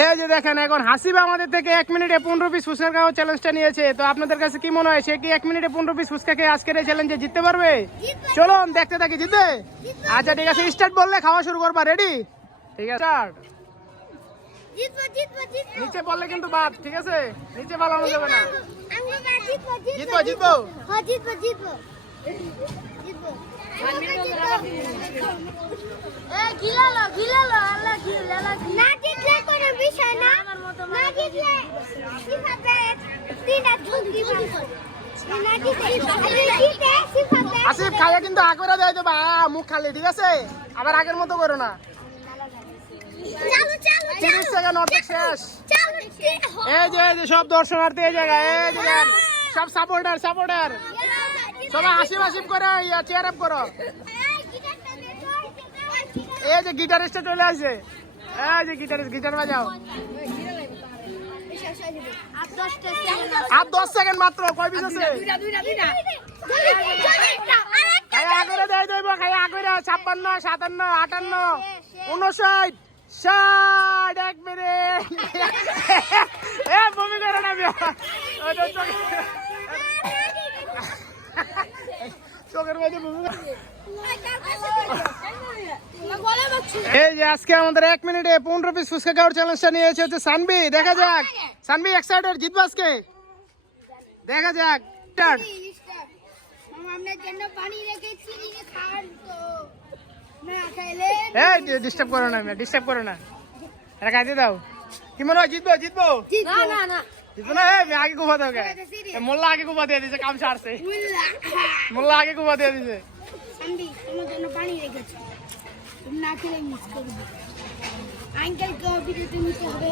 এই যে দেখেন এখন হাসিব আমাদের থেকে এক মিনিটে পনেরো পিস ফুচকা খাওয়ার চ্যালেঞ্জটা নিয়েছে। তো আপনাদের কাছে কি মনে হয় সে কি এক মিনিটে পনেরো পিস ফুচকা খেয়ে আজকের এই চ্যালেঞ্জে জিততে পারবে? চলুন দেখতে থাকি জিতে আচ্ছা ঠিক আছে স্টার্ট বললে খাওয়া শুরু করবা রেডি ঠিক আছে স্টার্ট জিতবো জিতবো জিতবো। নিচে বললে কিন্তু বাদ ঠিক আছে? নিচে পালানো যাবে না। জিতবো জিতবো, জিতবো। হ্যাঁ জিতবো জিতবো জিতবো এ গিলালো গিলালো আল্লাহ গিলালো না জিতলে কোনো বিষয় না না জিতলে সিফাতে তিনটা ঝুঁক দিবা না জিতলে জিতে সিফাতে আসিফ খাইয়া কিন্তু আগ করে দেয় তো বা মুখ খালি ঠিক আছে? আবার আগের মতো করো না। তিরিশ সেকেন্ড অর্ধেক শেষ। এই যে এই যে সব দর্শনার্থী এই জায়গায় এই যে দেখ, সব সাপোর্টার সাপোর্টার সবাই হাসিব হাসিব করো ইয়া চেয়ার আপ করো। এই যে গিটারিস্টে চলে আসে এই যে গিটারিস্ট গিটার বাজাও। আর দশ সেকেন্ড মাত্র, কয় পিস আছে আগরে দেয় দইব খাই আগরে, ছাপ্পান্ন, সাতান্ন, আটান্ন, উনষাট, ষাট, এক মিনিট এ, বমি করে না। চোখে- চোখের মধ্যে বমি করে। এই যে আজকে আমাদের এক মিনিটে পনেরো পিস ফুচকা খাওয়ার চ্যালেঞ্জটা নিয়েছে হচ্ছে সানবি। দেখা যাক। সানবি এক্সাইটেড জিতবো আজকে? দেখা যাক। স্টার্ট এই ডিস্টার্ব করো না ডিস্টার্ব করো না। এটা খাইতে দাও। কি মনে হয় জিতবো জিতবো? না না না। জিতবো না এই আগে কুপা দাও এ, মোল্লা আগে দিয়ে দিছে কাম সারছে। মোল্লা। আগে কুপা দিয়ে দিছে। সান্ডি তোমার জন্য পানি রেখেছি। তুমি না খেলে মিস করবে। আঙ্কেল কে বিরতি নিতে হবে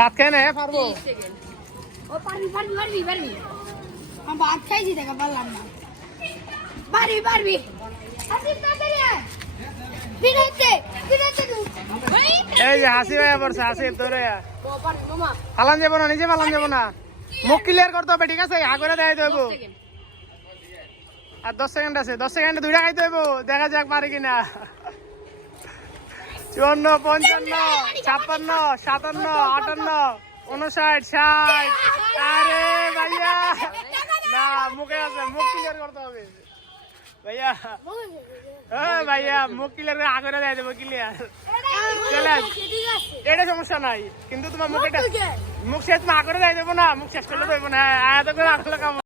ভাত খাই না এ, পারব ও পারবি পারবি পারবি পারবি। আমি ভাত খাইছি দেখা পারলাম না। পারবি পারবি। আসিস তাড়াতাড়ি আয়। যে হাসি ভাই পড়ছে হাসি তোরে পালান যাব না নিজে পালান যাব না। মুখ ক্লিয়ার করতে হবে ঠিক আছে? আগরে দেয় দেব। আর দশ সেকেন্ড আছে দশ সেকেন্ডে দুইটা খাইতে হইব দেখা যাক পারে কিনা। চুয়ান্ন পঞ্চান্ন ছাপ্পান্ন সাতান্ন আটান্ন উনষাট ষাট। আরে ভাইয়া। না মুখে আছে মুখ ক্লিয়ার করতে হবে। ভাইয়া। ও ভাইয়া মুখ ক্লিয়ার করে আগরে দেয় দেবো ক্লিয়ার এটা সমস্যা নাই। কিন্তু তোমার মুখ এটা মুখ শেষ না করে যাই দেবো না। মুখ শেষ করলে দেবো না। এত করে আসলে কাম